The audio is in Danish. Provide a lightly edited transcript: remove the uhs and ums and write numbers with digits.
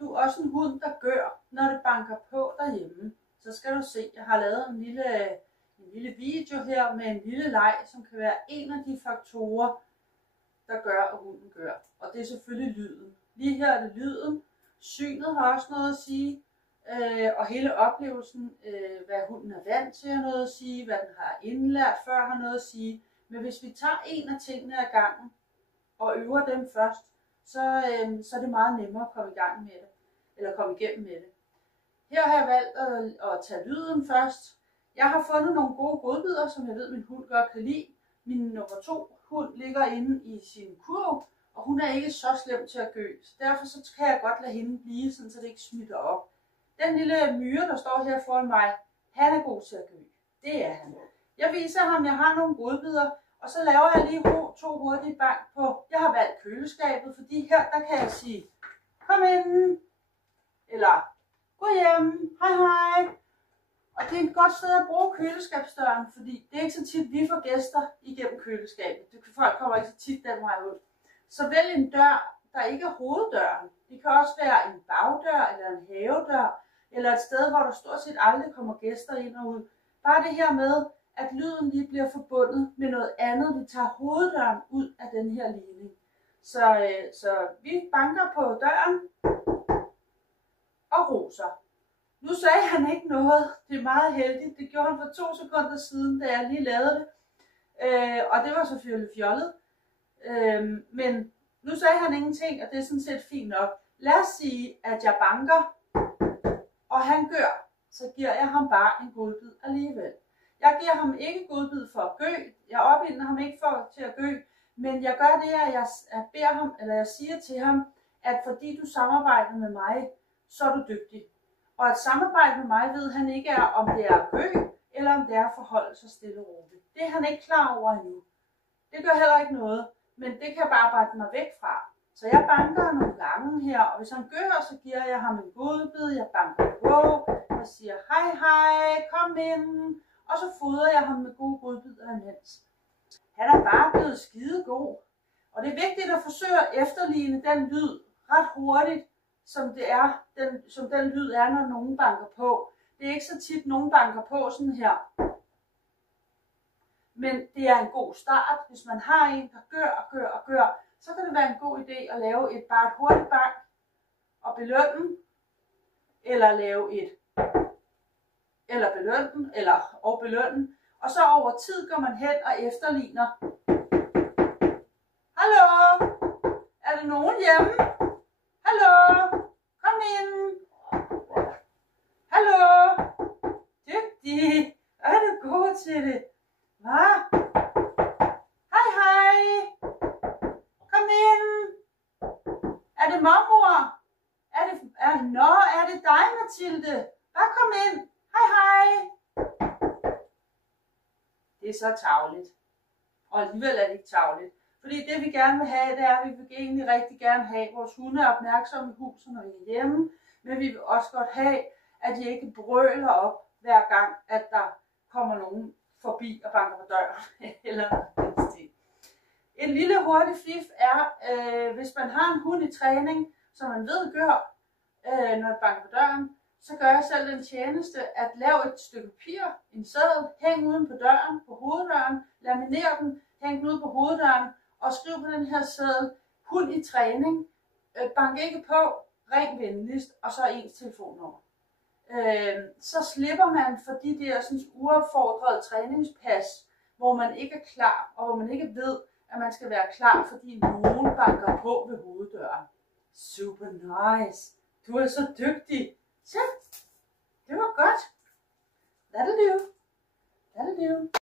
du er også en hund, der gør, når det banker på derhjemme, så skal du se, jeg har lavet en lille video her med en lille leg, som kan være en af de faktorer, der gør, at hunden gør. Og det er selvfølgelig lyden. Lige her er det lyden. Synet har også noget at sige. Og hele oplevelsen, hvad hunden er vant til, har noget at sige. Hvad den har indlært før, har noget at sige. Men hvis vi tager en af tingene ad gangen, og øver dem først, så er det meget nemmere at komme i gang med det. Eller komme igennem med det. Her har jeg valgt at tage lyden først. Jeg har fundet nogle gode godbidder, som jeg ved, min hund godt kan lide. Min nummer 2 hund ligger inde i sin kurv, og hun er ikke så slem til at gø. Så derfor så kan jeg godt lade hende blive, sådan, så det ikke smitter op. Den lille myre, der står her foran mig, han er god til at gø. Det er han. Jeg viser ham, jeg har nogle godbidder, og så laver jeg lige 2 hurtige bank på. Jeg har valgt køleskabet, fordi her der kan jeg sige, kom ind, eller gå hjem, hej hej. Og det er et godt sted at bruge køleskabsdøren, fordi det er ikke så tit, vi får gæster igennem køleskabet. Folk kommer ikke så tit den vej ud. Så vælg en dør, der ikke er hoveddøren. Det kan også være en bagdør eller en havedør, eller et sted, hvor der stort set aldrig kommer gæster ind og ud. Bare det her med, at lyden lige bliver forbundet med noget andet. Vi tager hoveddøren ud af den her ligning. Så vi banker på døren og roser. Nu sagde han ikke noget. Det er meget heldigt. Det gjorde han for 2 sekunder siden, da jeg lige lavede det. Og det var selvfølgelig fjollet. Men nu sagde han ingenting, og det er sådan set fint nok. Lad os sige, at jeg banker, og han gør. Så giver jeg ham bare en godbid alligevel. Jeg giver ham ikke godbid for at gø. Jeg opildner ham ikke til at gø. Men jeg gør det, at jeg beder ham, eller jeg siger til ham, at fordi du samarbejder med mig, så er du dygtig. Og at samarbejde med mig ved han ikke er, om det er at gø, eller om det er at forholde sig stille og roligt. Det er han ikke klar over endnu. Det gør heller ikke noget, men det kan jeg bare arbejde mig væk fra. Så jeg banker nogle gange her, og hvis han gør, så giver jeg ham en godbid. Jeg banker på, og siger hej hej, kom ind. Og så fodrer jeg ham med gode godbidder imens. Han er bare blevet skide god. Og det er vigtigt at forsøge at efterligne den lyd ret hurtigt, som den lyd er, når nogen banker på. Det er ikke så tit, nogen banker på sådan her. Men det er en god start. Hvis man har en, der gør, så kan det være en god idé at lave bare et hurtigt bank og belønne, eller lave et belønne, og så over tid går man hen og efterligner. Hallo? Er der nogen hjemme? Hallo? Kom ind. Hallo? Dygtig. Er du god til det? Hvad? Hej hej. Kom ind. Er det mormor? Er det dig, Mathilde? Bare kom ind. Hej hej. Det er så tarveligt. Og alligevel er det ikke tarveligt. Fordi det vi gerne vil have, det er, at vi vil egentlig rigtig gerne have, at vores hunde er opmærksomme i huset, når vi er hjemme. Men vi vil også godt have, at de ikke brøler op, hver gang, at der kommer nogen forbi og banker på døren. Eller en lille hurtig fif er, hvis man har en hund i træning, som man ved gør, når det banker på døren, så gør jeg selv den tjeneste at lave et stykke papir, en seddel, hæng uden på døren, på hoveddøren, laminere den, hæng den ud på hoveddøren, og skriv på den her seddel, hund i træning, bank ikke på, ring venligst, og så ens telefonnummer. Så slipper man for de der sådan, uopfordrede træningspas, hvor man ikke er klar, og hvor man ikke ved, at man skal være klar, fordi nogen banker på ved hoveddøren. Super nice. Du er så dygtig. Så, det var godt. That'll do.